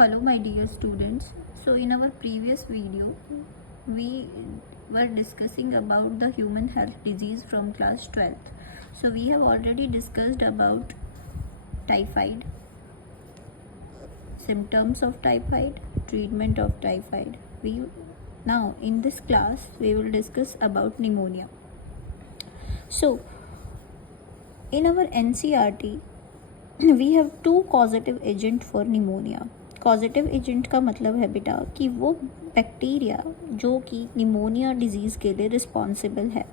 Hello my dear students. So in our previous video we were discussing about the human health disease from class 12th. So we have already discussed about typhoid, symptoms of typhoid, treatment of typhoid. We now in this class we will discuss about pneumonia. So in our NCERT we have two causative agent for pneumonia. Causative agent का मतलब है बेटा कि वो bacteria जो कि pneumonia disease के लिए रिस्पॉन्सिबल है.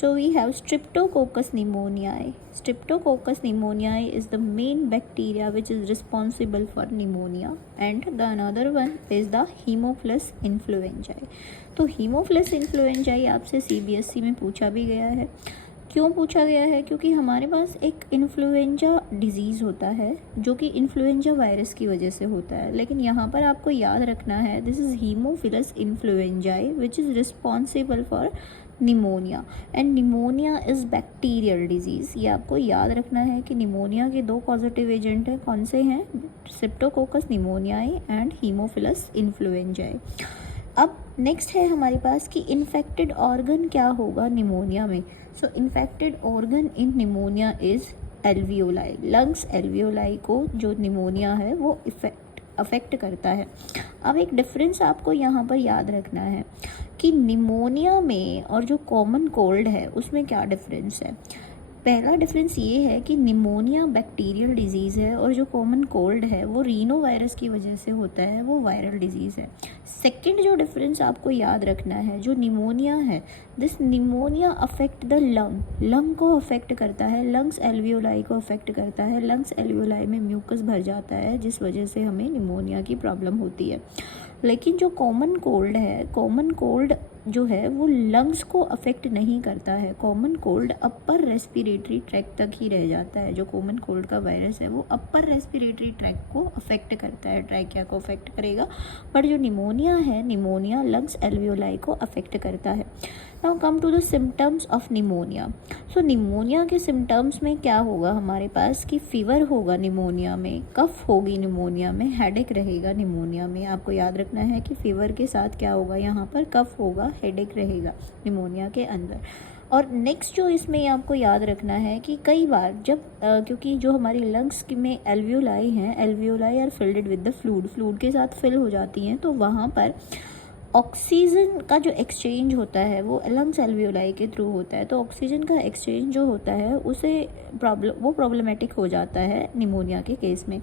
So we have streptococcus pneumoniae. Streptococcus pneumoniae is the main bacteria which is responsible for pneumonia and the another one is the haemophilus influenzae. तो हीमोफिलस इन्फ्लुएंजाई आपसे CBSE में पूछा भी गया है. क्यों पूछा गया है? क्योंकि हमारे पास एक इन्फ्लुएंजा डिजीज़ होता है जो कि इन्फ्लुएंजा वायरस की वजह से होता है, लेकिन यहाँ पर आपको याद रखना है this is haemophilus influenzae which is responsible for pneumonia and pneumonia is bacterial disease. ये आपको याद रखना है कि निमोनिया के दो पॉजिटिव एजेंट हैं. कौन से हैं? Streptococcus pneumoniae and haemophilus influenzae. अब नेक्स्ट है हमारे पास कि इन्फेक्टेड ऑर्गन क्या होगा निमोनिया में. So infected organ in pneumonia is alveoli. Lungs alveoli को जो निमोनिया है वो अफेक्ट करता है. अब एक डिफरेंस आपको यहाँ पर याद रखना है कि निमोनिया में और जो कॉमन कोल्ड है उसमें क्या डिफरेंस है. पहला डिफरेंस ये है कि निमोनिया बैक्टीरियल डिजीज़ है और जो कॉमन कोल्ड है वो रीनो वायरस की वजह से होता है, वो वायरल डिजीज़ है. सेकंड जो डिफरेंस आपको याद रखना है, जो निमोनिया है this pneumonia affect the lung को अफेक्ट करता है, लंग्स एल्वियोलाई को अफेक्ट करता है. लंग्स एल्वियोलाई में म्यूकस भर जाता है जिस वजह से हमें निमोनिया की प्रॉब्लम होती है. लेकिन जो कॉमन कोल्ड है, कॉमन कोल्ड जो है वो लंग्स को अफेक्ट नहीं करता है. Common cold upper respiratory tract तक ही रह जाता है. जो कॉमन कोल्ड का वायरस है वो अपर रेस्पिरेटरी ट्रैक्ट को अफेक्ट करता है, ट्रैकिया को अफेक्ट करेगा. बट जो निमोनिया है, निमोनिया लंग्स एल्वियोलाई को अफेक्ट करता है. Now come to the symptoms of pneumonia. So pneumonia के सिम्टम्स में क्या होगा हमारे पास कि फीवर होगा निमोनिया में, कफ होगी निमोनिया में, हेडेक रहेगा निमोनिया में. आपको याद रखना है कि फीवर के साथ क्या होगा, यहाँ पर कफ होगा, हेडेक रहेगा निमोनिया के अंदर. और नेक्स्ट जो इसमें आपको याद रखना है कि कई बार जब क्योंकि जो हमारी लंग्स में एल्वियोलाई हैं, alveoli are filled with the fluid के साथ फिल हो जाती हैं, तो वहाँ पर ऑक्सीजन का जो एक्सचेंज होता है वो लंग्स एल्वियोलाई के थ्रू होता है. तो ऑक्सीजन का एक्सचेंज जो होता है उसे प्रॉब्लमेटिक हो जाता है निमोनिया के केस में.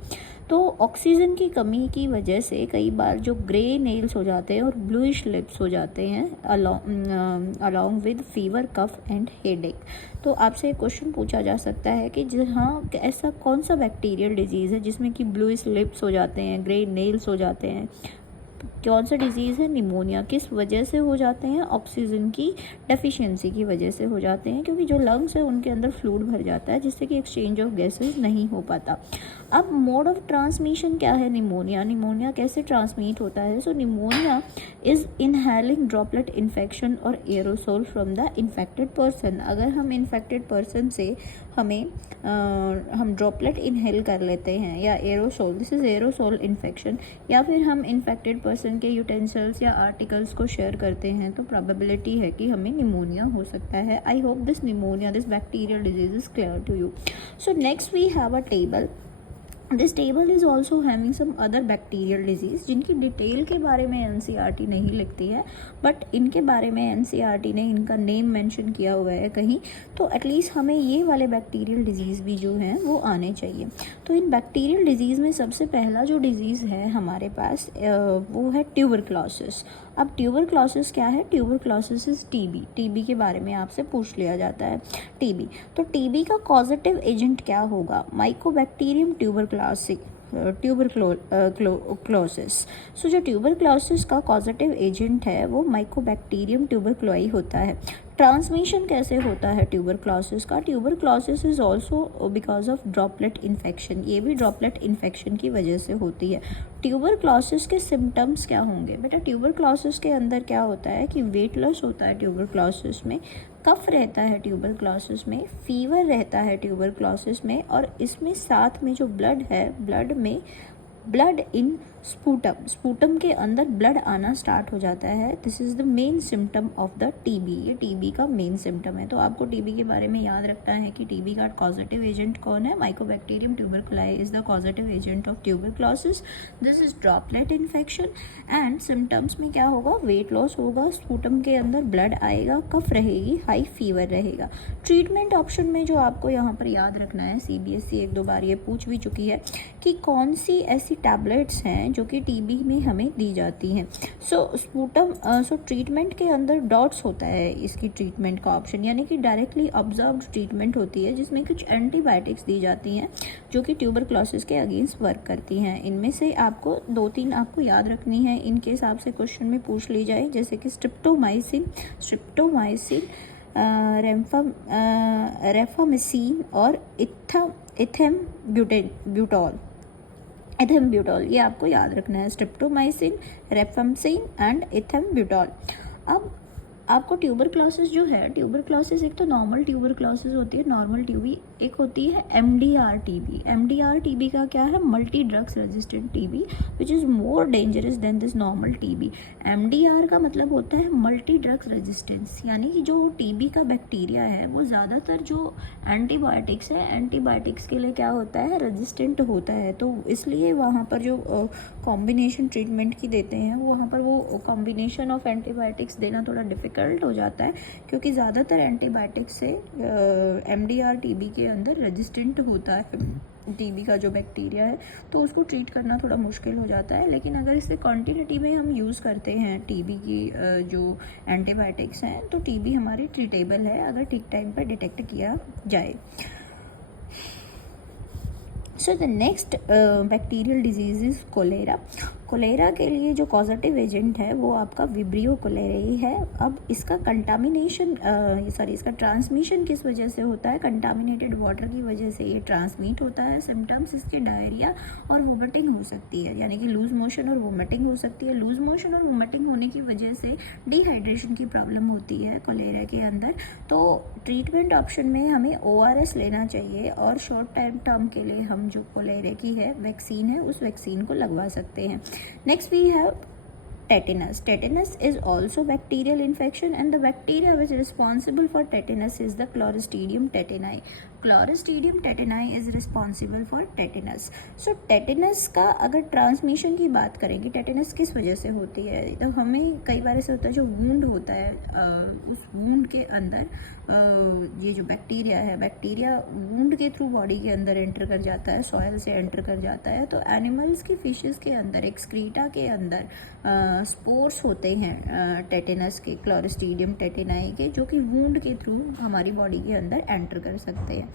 तो ऑक्सीजन की कमी की वजह से कई बार जो ग्रे नेल्स हो जाते हैं और ब्लूइश लिप्स हो जाते हैं along with fever, cough and headache. तो आपसे एक क्वेश्चन पूछा जा सकता है कि हाँ ऐसा कौन सा बैक्टीरियल डिजीज़ है जिसमें कि ब्लूइश लिप्स हो जाते हैं, ग्रे नेल्स हो जाते हैं. कौन सा डिजीज़ है? निमोनिया. किस वजह से हो जाते हैं? ऑक्सीजन की डेफिशिएंसी की वजह से हो जाते हैं, क्योंकि जो लंग्स है उनके अंदर फ्लूइड भर जाता है जिससे कि एक्सचेंज ऑफ गैसेस नहीं हो पाता. अब मोड ऑफ ट्रांसमिशन क्या है निमोनिया? निमोनिया कैसे ट्रांसमिट होता है? So pneumonia is inhaling droplet infection और aerosol from the infected person. अगर हम इन्फेक्टेड पर्सन से हम ड्रॉपलेट इनहेल कर लेते हैं या aerosol, this is aerosol infection, या फिर हम इन्फेक्टेड पर्सन के यूटेंसिल्स या आर्टिकल्स को शेयर करते हैं, तो प्रोबेबिलिटी है कि हमें निमोनिया हो सकता है. I hope this pneumonia, this bacterial disease is clear to you. So next we have a table. This table is also having some other bacterial disease जिनकी डिटेल के बारे में NCERT नहीं लिखती है, बट इनके बारे में NCERT ने इनका नेम मेंशन किया हुआ है कहीं, तो एटलीस्ट हमें ये वाले बैक्टीरियल डिजीज़ भी जो हैं वो आने चाहिए. तो इन बैक्टीरियल डिजीज़ में सबसे पहला जो डिजीज़ है हमारे पास वो है ट्यूबरक्लोसिस. अब ट्यूबरक्लोसिस क्या है? ट्यूबरक्लोसिस इज़ TB के बारे में आपसे पूछ लिया जाता है. TB, तो TB का कॉजेटिव एजेंट क्या होगा? Mycobacterium tuberculosis. सो जो ट्यूबरक्लोसिस का कॉजेटिव एजेंट है वो माइकोबैक्टीरियम ट्यूबरक्लोई होता है. ट्रांसमिशन कैसे होता है ट्यूबरक्लोसिस का? Tuberculosis is also because of droplet infection. ये भी ड्रॉपलेट इन्फेक्शन की वजह से होती है. ट्यूबरक्लोसिस के सिम्टम्स क्या होंगे बेटा? ट्यूबरक्लोसिस के अंदर क्या होता है कि वेट लॉस होता है ट्यूबरक्लोसिस में, कफ रहता है ट्यूबरक्लोसिस में, फीवर रहता है ट्यूबरक्लोसिस में, और इसमें साथ में जो ब्लड है, ब्लड में ब्लड इन स्पूटम, स्पूटम के अंदर ब्लड आना स्टार्ट हो जाता है। This is the main symptom of the TB, ये टीबी का मेन सिम्टम है। तो आपको टीबी के बारे में याद रखना है कि टीबी का कॉजेटिव एजेंट कौन है, mycobacterium tuberculae is the causative agent of tuberculosis. This is droplet infection and symptoms में क्या होगा, वेट लॉस होगा, स्पूटम के अंदर ब्लड आएगा, कफ रहेगी, हाई फीवर रहेगा। ट्रीटमेंट ऑप्शन में जो आपको यहाँ पर याद रखना है, CBSE एक दो बार ये पूछ भी चुकी है कि कौन सी ऐसी टैबलेट्स हैं जो कि टीबी में हमें दी जाती हैं। सो ट्रीटमेंट के अंदर डॉट्स होता है इसकी ट्रीटमेंट का ऑप्शन, यानी कि डायरेक्टली ऑब्जर्व्ड ट्रीटमेंट होती है जिसमें कुछ एंटीबायोटिक्स दी जाती हैं जो कि ट्यूबरक्लोसिस के अगेंस्ट वर्क करती हैं। इनमें से आपको 2-3 आपको याद रखनी है, इनके हिसाब से क्वेश्चन में पूछ ली जाए, जैसे कि स्ट्रिप्टोमाइसिन, रेफामिसिन और इथेम्ब्यूटॉल, ये आपको याद रखना है, स्ट्रिप्टोमाइसिन, रेफामिसिन एंड इथेम्ब्यूटॉल। अब आपको ट्यूबरक्लोसिस जो है, ट्यूबरक्लोसिस एक तो नॉर्मल ट्यूबरक्लोसिस होती है, नॉर्मल टीबी, एक होती है MDR टीबी। MDR टीबी का क्या है, multi drugs resistant TB which is more dangerous than this normal TB. MDR का मतलब होता है मल्टी ड्रग्स रेजिस्टेंस, यानी कि जो टीबी का बैक्टीरिया है वो ज़्यादातर जो एंटीबायोटिक्स है, एंटीबायोटिक्स के लिए क्या होता है, रेजिस्टेंट होता है। तो इसलिए वहाँ पर जो कॉम्बिनेशन ट्रीटमेंट की देते हैं, वहाँ पर वो कॉम्बिनेशन ऑफ एंटीबायोटिक्स देना थोड़ा डिफ़िकल्ट हो जाता है, क्योंकि ज़्यादातर एंटीबायोटिक्स से MDR टीबी के अंदर रेजिस्टेंट होता है टीबी का जो बैक्टीरिया है, तो उसको ट्रीट करना थोड़ा मुश्किल हो जाता है। लेकिन अगर इसे कॉन्टिन्यूटी में हम यूज़ करते हैं टीबी की जो एंटीबायोटिक्स हैं, तो टीबी हमारी ट्रीटेबल है अगर ठीक टाइम पर डिटेक्ट किया जाए। So the next bacterial disease is cholera. Cholera के लिए जो कॉजेटिव एजेंट है वो आपका विब्रियो कोलेराई है। अब इसका इसका ट्रांसमिशन किस वजह से होता है, कंटामिनेटेड वाटर की वजह से ये ट्रांसमिट होता है। सिम्टम्स इसके डायरिया और वोमिटिंग हो सकती है, यानी कि लूज मोशन और वोमिटिंग हो सकती है। लूज मोशन और वोमिटिंग होने की वजह से डिहाइड्रेशन की प्रॉब्लम होती है कोलेरा के अंदर। तो ट्रीटमेंट ऑप्शन में हमें ORS लेना चाहिए और शॉर्ट टाइम टर्म के लिए हम जो कोलेरा की है वैक्सीन है, उस वैक्सीन को लगवा सकते हैं। Next we have tetanus. Tetanus is also bacterial infection and the bacteria which is responsible for tetanus is the Clostridium tetani. Clostridium tetani is responsible for tetanus. So tetanus का अगर transmission की बात करेंगे, tetanus किस वजह से होती है, तो हमें कई बार ऐसा होता है जो वूंड होता है, उस वूंड के अंदर ये जो बैक्टीरिया है, बैक्टीरिया वूंड के थ्रू बॉडी के अंदर एंटर कर जाता है, सॉयल से एंटर कर जाता है। तो एनिमल्स की फिशेस के अंदर, एक्सक्रीटा के अंदर स्पोर्स होते हैं टेटेनस के, क्लोस्ट्रीडियम टेटेनाई के, जो कि वूंड के थ्रू हमारी बॉडी के अंदर एंटर कर सकते हैं।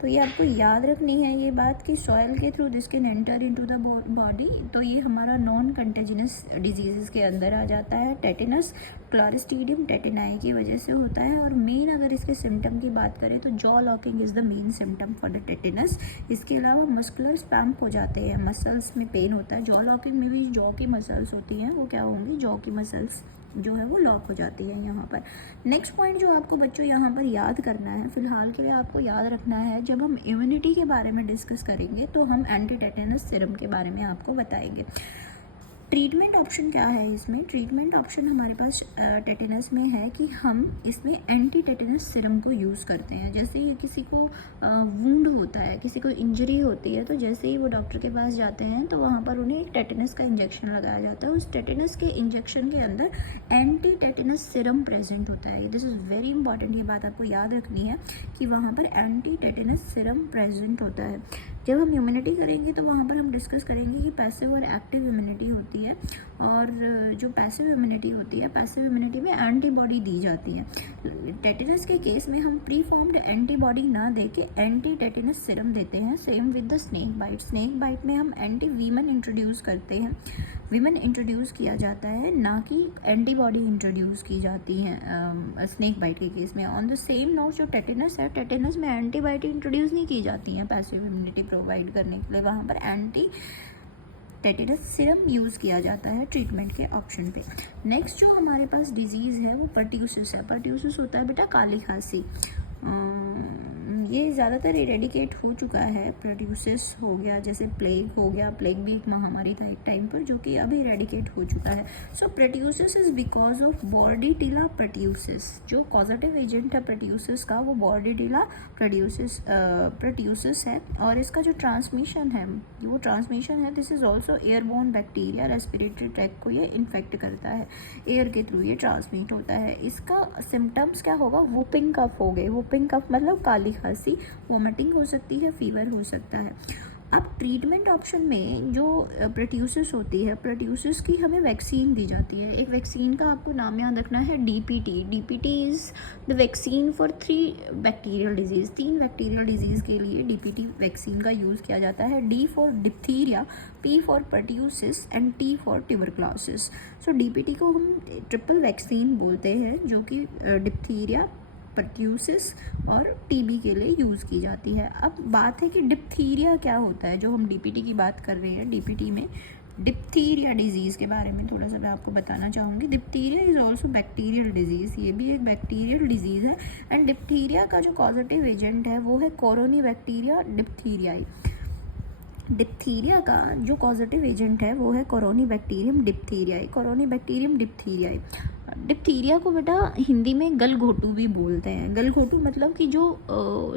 तो ये आपको याद रखनी है ये बात कि सॉयल के through this can enter into the body, तो ये हमारा नॉन कंटेजिनस डिजीज़ के अंदर आ जाता है। टेटेनस क्लोस्ट्रीडियम टेटेनाई की वजह से होता है। और मेन अगर इसके सिम्टम की बात करें तो jaw locking is the main symptom for the tetanus. इसके अलावा मस्कुलर स्पैम्प हो जाते हैं, मसल्स में पेन होता है। जॉ लॉकिंग में भी जॉ की मसल्स होती हैं, वो क्या होंगी, जॉ की मसल्स जो है वो लॉक हो जाती है यहाँ पर। नेक्स्ट पॉइंट जो आपको बच्चों यहाँ पर याद करना है, फिलहाल के लिए आपको याद रखना है, जब हम इम्यूनिटी के बारे में डिस्कस करेंगे तो हम एंटी टेटेनस सीरम के बारे में आपको बताएंगे। ट्रीटमेंट ऑप्शन क्या है इसमें, ट्रीटमेंट ऑप्शन हमारे पास टेटेनस में है कि हम इसमें एंटी टेटेनस सीरम को यूज़ करते हैं। जैसे ही किसी को वुंड होता है, किसी को इंजरी होती है, तो जैसे ही वो डॉक्टर के पास जाते हैं तो वहाँ पर उन्हें एक टेटेनस का इंजेक्शन लगाया जाता है। उस टेटेनस के इंजेक्शन के अंदर एंटी टेटेनस सीरम प्रेजेंट होता है। दिस इज़ वेरी इंपॉर्टेंट, ये बात आपको याद रखनी है कि वहाँ पर एंटी टेटेनस सीरम प्रेजेंट होता है। जब हम इम्यूनिटी करेंगे तो वहाँ पर हम डिस्कस करेंगे कि पैसिव और एक्टिव इम्यूनिटी होती है। और जो पैसिव इम्यूनिटी होती है, पैसिव इम्यूनिटी में एंटीबॉडी दी जाती है। टेटेनस के केस में हम प्री फॉर्म्ड एंटीबॉडी ना दे के एंटी टेटेनस सीरम देते हैं। Same with the snake bite, snake bite में हम एंटी वीमन इंट्रोड्यूस करते हैं, वीमन इंट्रोड्यूस किया जाता है, ना कि एंटीबॉडी इंट्रोड्यूस की जाती हैं स्नेक बाइट के केस में। ऑन द सेम नोट जो टेटेनस है, टेटेनस में एंटीबायोटिक इंट्रोड्यूस नहीं की जाती हैं पैसिव इम्यूनिटी प्रोवाइड करने के लिए, वहाँ पर एंटी टेटेनस सीरम यूज़ किया जाता है ट्रीटमेंट के ऑप्शन पे। नेक्स्ट जो हमारे पास डिजीज़ है वो पर्ट्यूसिस है। पर्ट्यूसिस होता है बेटा काली खांसी। ये ज़्यादातर इरेडिकेट हो चुका है। प्रोड्यूसेस हो गया, जैसे प्लेग हो गया, प्लेग भी एक महामारी था एक टाइम पर, जो कि अभी इरेडिकेट हो चुका है। So pertussis is because of bordetella pertussis. जो कॉजेटिव एजेंट है प्रोड्यूसेस का, वो बॉर्डीटिला प्रोड्यूसेस है। और इसका जो ट्रांसमिशन है, this is also airborne bacteria. Respiratory tract को ये इन्फेक्ट करता है, एयर के थ्रू ये ट्रांसमिट होता है। इसका सिम्टम्स क्या होगा? वुपिंग कफ हो गए। वुपिंग कफ मतलब काली खांसी, वोमिटिंग हो सकती है, फीवर हो सकता है। अब ट्रीटमेंट ऑप्शन में जो प्रोड्यूसेस होती है, प्रोड्यूसेस की हमें वैक्सीन दी जाती है। एक वैक्सीन का आपको नाम याद रखना है, DPT। DPT is the vaccine for 3 bacterial disease. 3 bacterial disease के लिए DPT वैक्सीन का यूज़ किया जाता है। D for diphtheria, P for pertussis and T for tuberculosis. So DPT को हम ट्रिपल वैक्सीन बोलते हैं, जो कि डिप्थीरिया, पर्ट्यूसिस और TB के लिए यूज़ की जाती है। अब बात है कि डिप्थीरिया क्या होता है, जो हम DPT की बात कर रहे हैं। DPT में डिप्थीरिया डिजीज़ के बारे में थोड़ा सा मैं आपको बताना चाहूँगी। Diphtheria is also bacterial disease, ये भी एक बैक्टीरियल डिजीज़ है। एंड डिप्थीरिया का जो कॉजेटिव एजेंट है वो है कोरोनीबैक्टीरिया डिप्थीरियाई। डिप्थीरिया का जो कॉजेटिव एजेंट है वो है कोरोनीबैक्टीरियम डिप्थीरियाई। कोरोनीबैक्टीरियम डिप्थीरियाई। डिप्थीरिया को बेटा हिंदी में गलघोटू भी बोलते हैं। गलघोटू मतलब कि जो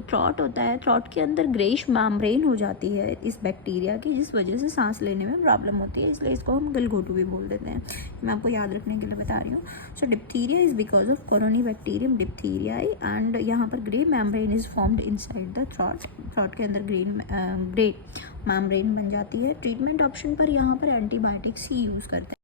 थ्रॉट होता है, थ्रॉट के अंदर ग्रेश मैम्ब्रेन हो जाती है इस बैक्टीरिया की, जिस वजह से सांस लेने में प्रॉब्लम होती है, इसलिए इसको हम गलघोटू भी बोल देते हैं। मैं आपको याद रखने के लिए बता रही हूँ। So diphtheria is because of corynebacterium diphtheriae and यहाँ पर grey membrane is formed inside the throat. Throat के अंदर ग्रे मैम्ब्रेन बन जाती है। ट्रीटमेंट ऑप्शन पर यहाँ पर एंटीबायोटिक्स ही यूज़ करते हैं।